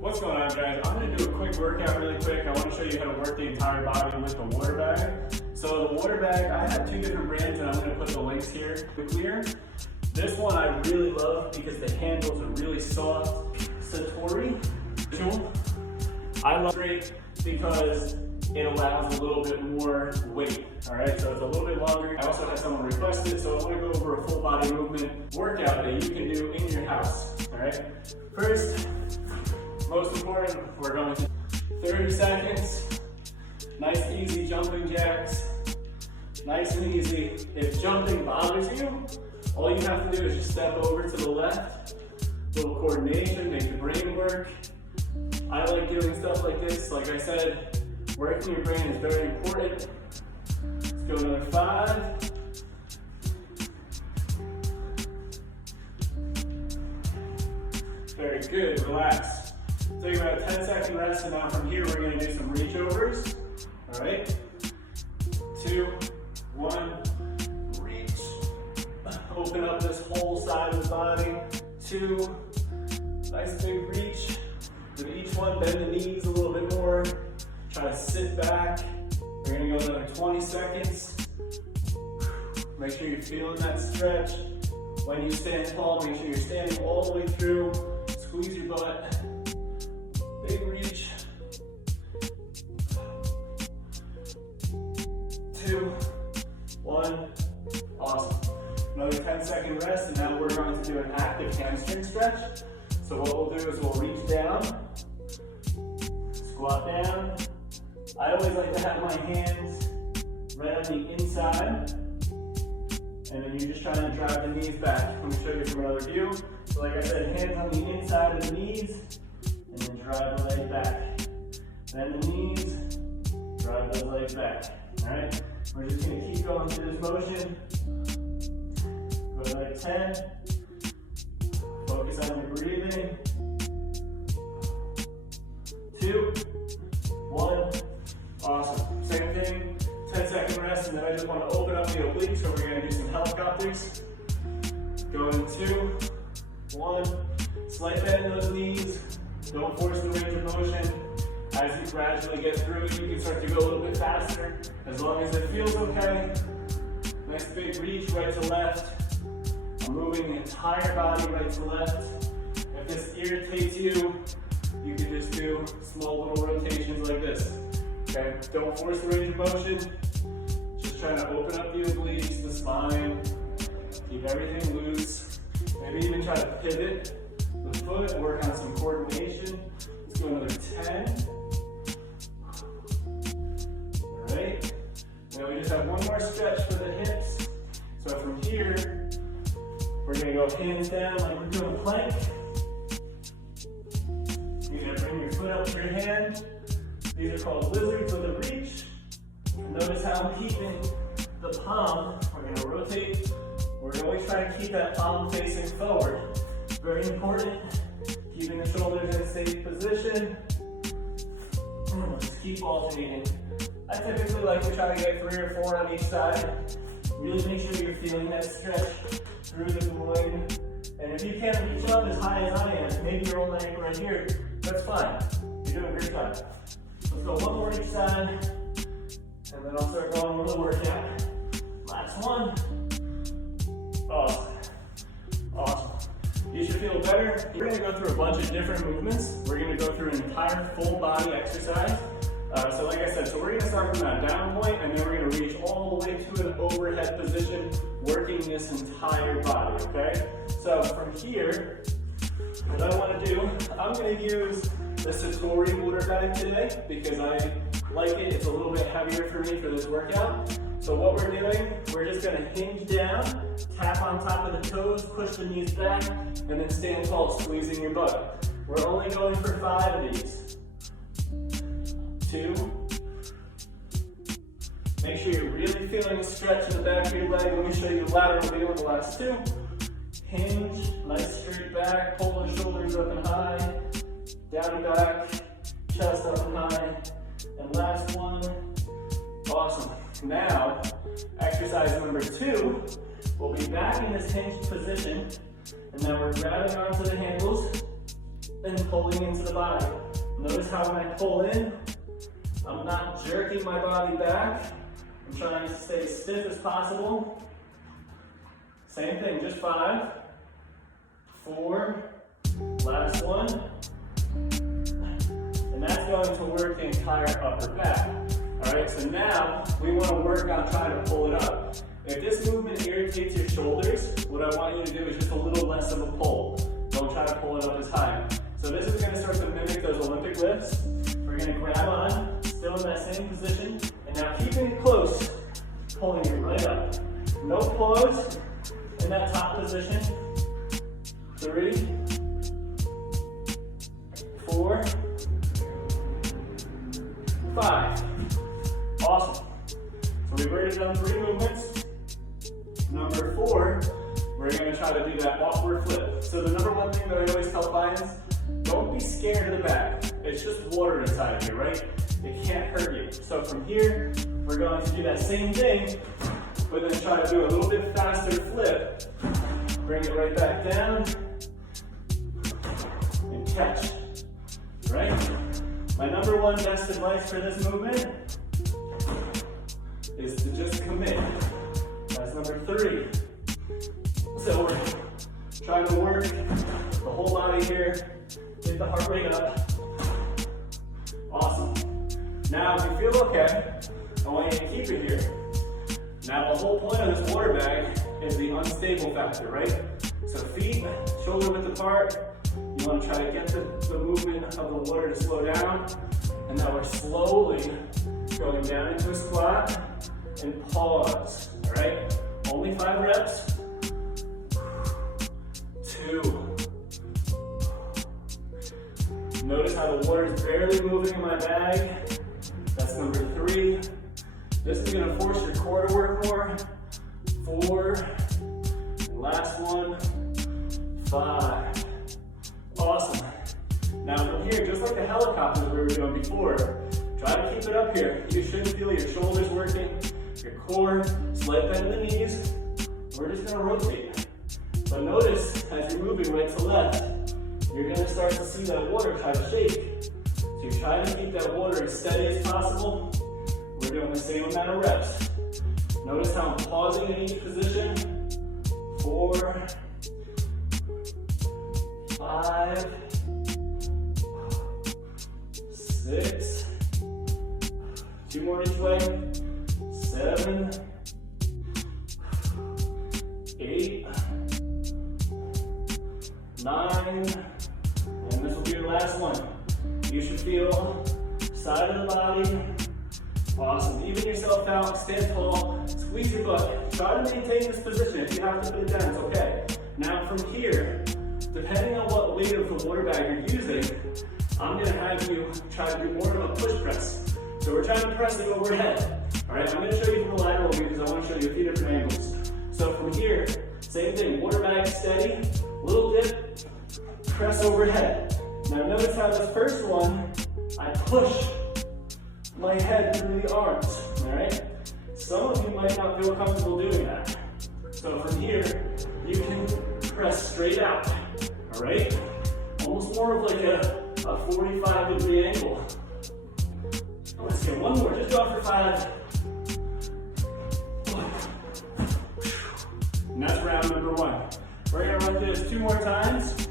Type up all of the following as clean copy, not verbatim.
What's going on, guys? I'm going to do a quick workout really quick. I want to show you how to work the entire body with the water bag. So the water bag, I have two different brands and I'm going to put the links here quickly here. This one I really love because the handles are really soft. Satori. I love it because it allows a little bit more weight. Alright, so it's a little bit longer. I also had someone request it, so I want to go over a full body movement workout that you can do in your house. Alright, first, most important, we're going to 30 seconds, nice easy jumping jacks, nice and easy. If jumping bothers you, all you have to do is just step over to the left, little coordination, make your brain work. I like doing stuff like this. Like I said, working your brain is very important. Let's go another 5. Very good, relax. Take about a 10-second rest, and now from here we're going to do some reach overs. All right, 2, 1, reach. Open up this whole side of the body. 2, nice big reach. With each one, bend the knees a little bit more. Try to sit back. We're going to go another 20 seconds. Make sure you're feeling that stretch. When you stand tall, make sure you're standing all the way through. Squeeze your butt. Big reach. 2, 1, awesome. Another 10-second rest, and now we're going to do an active hamstring stretch. So what we'll do is we'll reach down, squat down. I always like to have my hands right on the inside, and then you're just trying to drive the knees back. Let me show you from another view. So like I said, hands on the inside of the knees, and then drive the leg back. Then the knees, drive those legs back. All right? We're just going to keep going through this motion. Go to like 10. Focus on your breathing. 2, 1, awesome. Same thing, 10-second rest, and then I just want to open up the obliques, so we're going to do some helicopters. Going 2, 1, slight bend in those knees. Don't force the range of motion. As you gradually get through it, you can start to go a little bit faster, as long as it feels okay. Nice big reach right to left. I'm moving the entire body right to left. If this irritates you, you can just do small little rotations like this. Okay, don't force the range of motion. Just trying to open up the obliques, the spine, keep everything loose. Maybe even try to pivot the foot, work on some coordination. Let's go another 10. All right, now we just have one more stretch for the hips. So from here, we're gonna go hands down like we're doing a plank. You're gonna bring your foot up to your hand. These are called lizards with a reach. Notice how I'm keeping the palm. We're gonna rotate. We're always trying to keep that palm facing forward. Very important. Keeping the shoulders in a safe position. Just keep alternating. I typically like to try to get 3 or 4 on each side. Really make sure you're feeling that stretch through the groin. And if you can't reach up as high as I am, maybe your own leg right here, that's fine. You're doing a great job. Let's go one more each side, and then I'll start going with the workout. Last one. Awesome. Awesome. You should feel better. We're going to go through a bunch of different movements. We're going to go through an entire full body exercise. So like I said, so we're going to start from that down point, and then we're going to reach all the way to an overhead position, working this entire body, okay? So from here, what I want to do, I'm going to use the Satori water bag today because I like it. It's a little bit heavier for me for this workout. So what we're doing, we're just going to hinge down, tap on top of the toes, push the knees back, and then stand tall, squeezing your butt. We're only going for 5 of these. 2. Make sure you're really feeling a stretch in the back of your leg. Let me show you a lateral view in the last 2. Hinge, nice straight back, pull the shoulders up and high, down and back, chest up and high, and last one. Awesome. Now, exercise number 2, we'll be back in this hinged position, and then we're grabbing onto the handles, and pulling into the body. Notice how when I pull in, I'm not jerking my body back. I'm trying to stay as stiff as possible. Same thing, just 5, 4, last one. And that's going to work the entire upper back. All right, so now we want to work on trying to pull it up. If this movement irritates your shoulders, what I want you to do is just a little less of a pull. Don't try to pull it up as high. So this is going to start to mimic those Olympic lifts. We're going to grab on, still in that same position, and now keeping it close, pulling it right up. No pause in that top position. 3, 4, 5. Awesome. So we've already done 3 movements. Number 4, we're going to try to do that awkward flip. So the number one thing that I always tell clients, don't be scared of the back. It's just water inside of you, right? It can't hurt you. So from here, we're going to do that same thing, but then try to do a little bit faster flip. Bring it right back down and catch, right? My number one best advice for this movement is to just commit. That's number 3. So we're trying to work the whole body here, get the heart rate up. Awesome. Now, if you feel okay, I want you to keep it here. Now, the whole point of this water bag is the unstable factor, right? So feet, shoulder width apart. You want to try to get the movement of the water to slow down. And now we're slowly going down into a squat and pause, all right? Only 5 reps. 2. Notice how the water is barely moving in my bag. That's number 3. This is going to force your core to work more. 4. Last one. 5. Awesome. Now from here, just like the helicopter that we were doing before, try to keep it up here. You shouldn't feel your shoulders working, your core, slight bend in the knees. We're just going to rotate. But notice, as you're moving right to left, you're going to start to see that water try to shake. So you're trying to keep that water as steady as possible. We're doing the same amount of reps. Notice how I'm pausing in each position. 4, 5, 6, 2 more each way, 7, 8, 9, and this will be your last one. You should feel side of the body. Awesome. Even yourself out, stand tall, squeeze your butt. Try to maintain this position. If you have to put it down, it's okay. Now from here, depending on what weight of the water bag you're using, I'm going to have you try to do more of a push press. So we're trying to press it overhead. All right, I'm going to show you from the lateral view because I want to show you a few different angles. So from here, same thing, water bag steady, little dip, press overhead. Now notice how this first one, I push my head through the arms, all right? Some of you might not feel comfortable doing that. So from here, you can press straight out, all right? Almost more of like a 45-degree angle. Let's get one more, just go for 5. And that's round number 1. We're gonna run this 2 more times.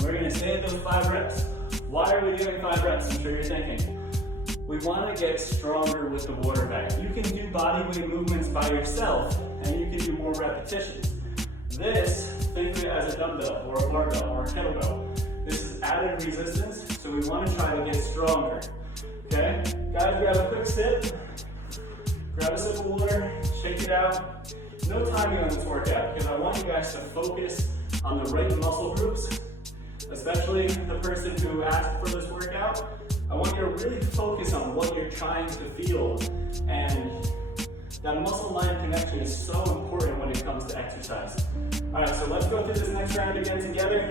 We're gonna stay at those 5 reps. Why are we doing 5 reps? I'm sure you're thinking. We wanna get stronger with the water bag. You can do body weight movements by yourself, and you can do more repetitions. This, think of it as a dumbbell, or a barbell, or a kettlebell. This is added resistance, so we wanna try to get stronger. Okay? Guys, grab a quick sip. Grab a sip of water, shake it out. No timing on this workout, because I want you guys to focus on the right muscle groups, especially the person who asked for this workout. I want you to really focus on what you're trying to feel, and that muscle line connection is so important when it comes to exercise. All right, so let's go through this next round again together.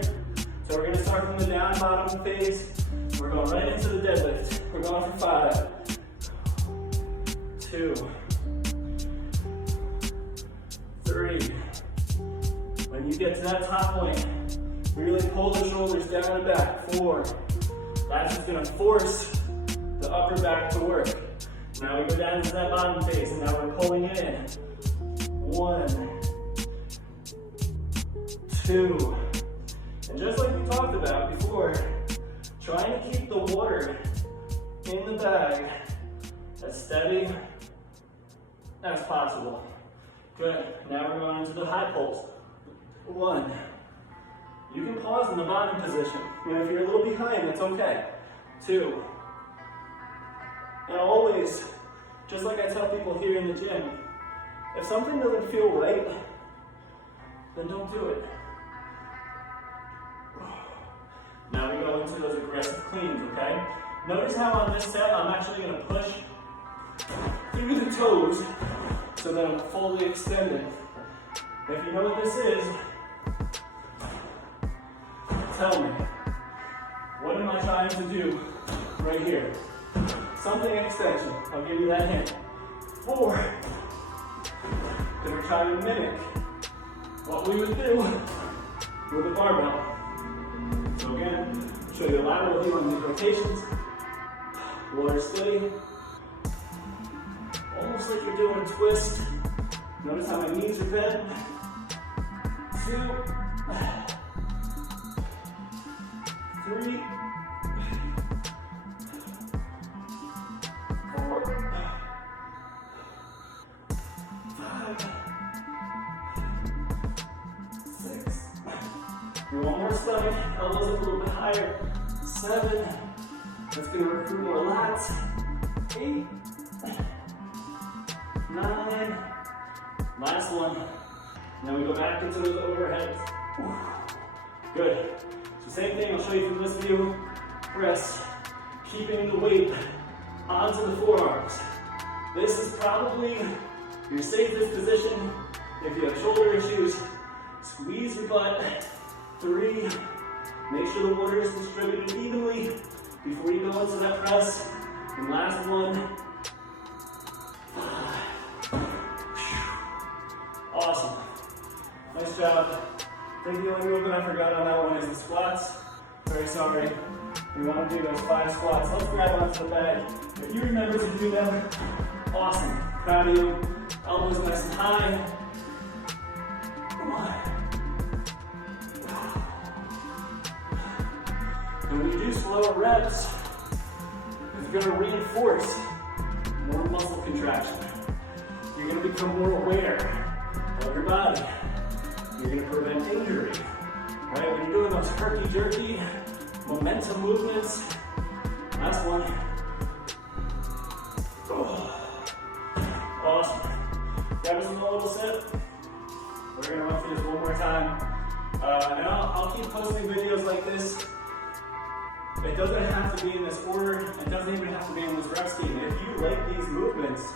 So we're gonna start from the down bottom phase. We're going right into the deadlift. We're going for 5, 2, 3. When you get to that top point, Really pull the shoulders down and back. 4. That's just gonna force the upper back to work. Now we go down to that bottom face, and now we're pulling it in. 1, 2. And just like we talked about before, trying to keep the water in the bag as steady as possible. Good. Now we're going into the high pulls. 1. You can pause in the bottom position. If you're a little behind, it's okay. 2. And always, just like I tell people here in the gym, if something doesn't feel right, then don't do it. Now we go into those aggressive cleans, okay? Notice how on this set, I'm actually gonna push through the toes so that I'm fully extended. If you know what this is, tell me. What am I trying to do right here? Something extension. I'll give you that hint. 4. Because we're trying to mimic what we would do with a barbell. So again, show you a lateral view on these rotations. Water steady. Almost like you're doing a twist. Notice how my knees are bent. 2. 3. 4. 5. 6. Do one more stomach, elbows up a little bit higher. 7. That's going to recruit more lats. 8. 9. Last one. Now we go back into those overheads. Good. So same thing, I'll show you from this view. Press, keeping the weight onto the forearms. This is probably your safest position if you have shoulder issues. Squeeze your butt. 3. Make sure the water is distributed evenly before you go into that press. And last one. 5. Awesome. Nice job. I think the only movement I forgot on that one is the squats. Very sorry. We want to do those 5 squats. Let's grab onto the bag. If you remember to do them, awesome. Proud of you. Elbows nice and high. Come on. And when you do slower reps, it's going to reinforce more muscle contraction. You're going to become more aware of your body. You're going to prevent injury. Right? When you're doing those herky-jerky momentum movements, last one. Oh. Awesome. Grab us a little sip. We're going to run through this one more time. And I'll keep posting videos like this. It doesn't have to be in this order. It doesn't even have to be in this rep scheme. If you like these movements,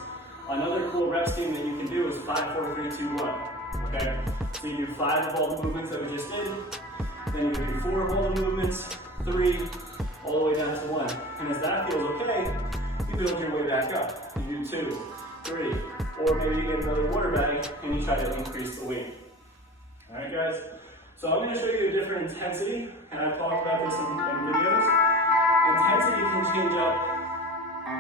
another cool rep scheme that you can do is 5, 4, 3, 2, 1. Okay? So you do 5 of all the movements that we just did. Then you do 4 of all the movements, 3, all the way down to 1. And as that feels okay, you build your way back up. You do 2, 3, or maybe you get another water bag and you try to increase the weight. All right, guys? So I'm going to show you a different intensity, and I've talked about this in videos. Intensity can change up.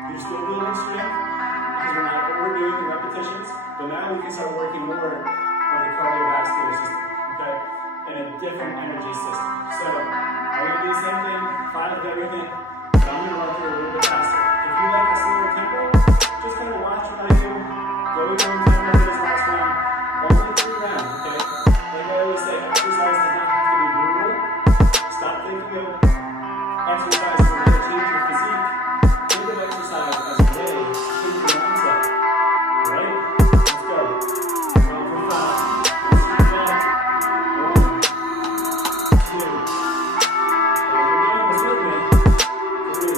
You're still building strength because we're not overdoing the repetitions, but now we can start working more on the cardiovascular system, okay? And a different energy system. So I'm going to do the same thing, 5 of everything, but I'm going to run through a little bit faster. If you like a slower tempo, just kind of watch what I do. Go with your own tempo for this last round. Only 3 rounds, okay? Like I always say, exercise does not have to be brutal. Stop thinking of exercise as a way to change your physique. Think of exercise as a way to change your mindset. Alright? Let's go. 1 for 5. Let's keep going. 1, 2. And if you're doing this with me, 3,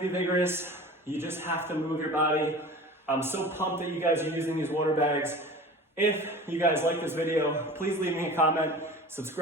be vigorous. You just have to move your body. I'm so pumped that you guys are using these water bags. If you guys like this video, please leave me a comment, subscribe.